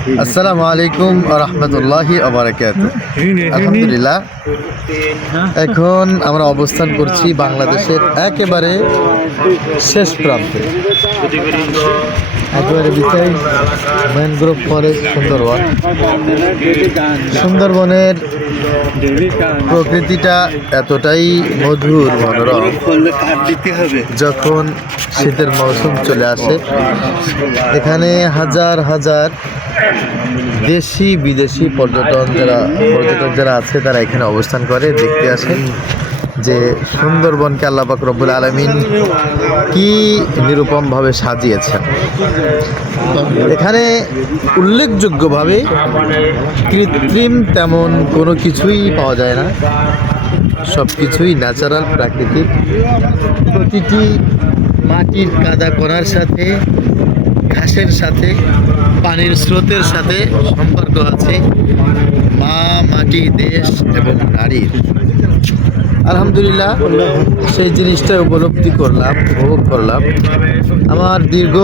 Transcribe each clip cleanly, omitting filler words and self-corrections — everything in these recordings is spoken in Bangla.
আসসালামু আলাইকুম রহমতুল্লাহি আলহামদুলিল্লাহ। এখন আমরা অবস্থান করছি বাংলাদেশের একেবারে শেষ প্রান্তে, একেবারে বিশাল ম্যানগ্রোভ ফরেস্ট সুন্দরবনের প্রকৃতিটা এতটাই মধুর মনোরম। যখন শীতের মৌসুম চলে আসে, এখানে হাজার হাজার দেশি বিদেশি পর্যটক যারা আছে তারা এখানে অবস্থান করে, দেখতে আসে যে সুন্দরবনকে আল্লাহ পাক রব্বুল আলামিন কি নিরুপমভাবে সাজিয়েছেন। এখানে উল্লেখযোগ্যভাবে কৃত্রিম তেমন কোনো কিছুই পাওয়া যায় না, সব কিছুই ন্যাচারাল, প্রাকৃতিক। প্রতিটি মাটির কাদা করার সাথে, ঘাসের সাথে, পানির স্রোতের সাথে সম্পর্ক আছে মা, মাটি, দেশ এবং নারীর। আলহামদুলিল্লাহ, সেই জিনিসটা উপলব্ধি করলাম, উপভোগ করলাম। আমার দীর্ঘ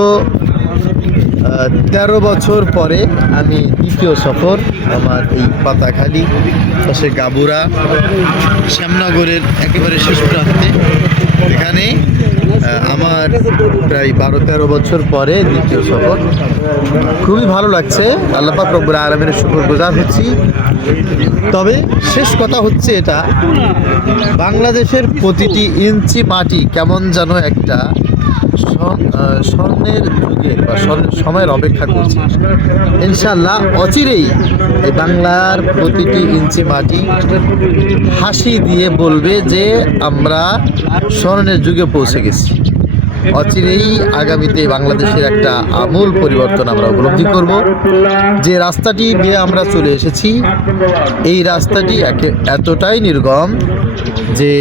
13 বছর পরে আমি দ্বিতীয় সফর আমার এই পাতাখালী পাশে গাবুরা শ্যামনগরের একেবারে শেষ প্রান্তে। এখানে আমার প্রায় 12-13 বছর পরে দ্বিতীয় সফর। খুবই ভালো লাগছে, আল্লাহ পাক রব্বুল আলামিনের শুকরগুজার হচ্ছি। তবে শেষ কথা হচ্ছে এটা, বাংলাদেশের প্রতিটি ইঞ্চি মাটি কেমন যেন একটা স্বর্ণের যুগের বা সময়ের অপেক্ষা করছে। ইনশাআল্লাহ অচিরেই এই বাংলার প্রতিটি ইঞ্চি মাটি হাসি দিয়ে বলবে যে আমরা স্বর্ণের যুগে পৌঁছে গেছি। অচিরেই আগামীতে বাংলাদেশের একটা আমূল পরিবর্তন আমরা উপলব্ধি করব। যে রাস্তাটি দিয়ে আমরা চলে এসেছি, এই রাস্তাটি এতটাই নির্গম যে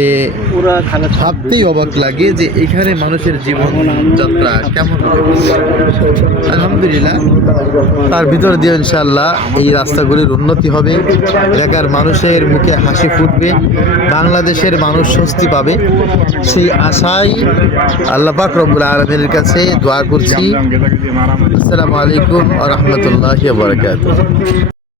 ভাবতেই অবাক লাগে যে এখানে মানুষের জীবনযাত্রা কেমন হবে। আলহামদুলিল্লাহ, তার ভিতর দিয়ে ইনশাআল্লাহ এই রাস্তাগুলির উন্নতি হবে, এলাকার মানুষের মুখে হাসি ফুটবে, বাংলাদেশের মানুষ স্বস্তি পাবে। সেই আশায় আল্লাহ পাক রব্বুল আলামিনের কাছে দোয়া করছি। আসসালামু আলাইকুম ওয়া রাহমাতুল্লাহি ওয়া বারাকাতুহু।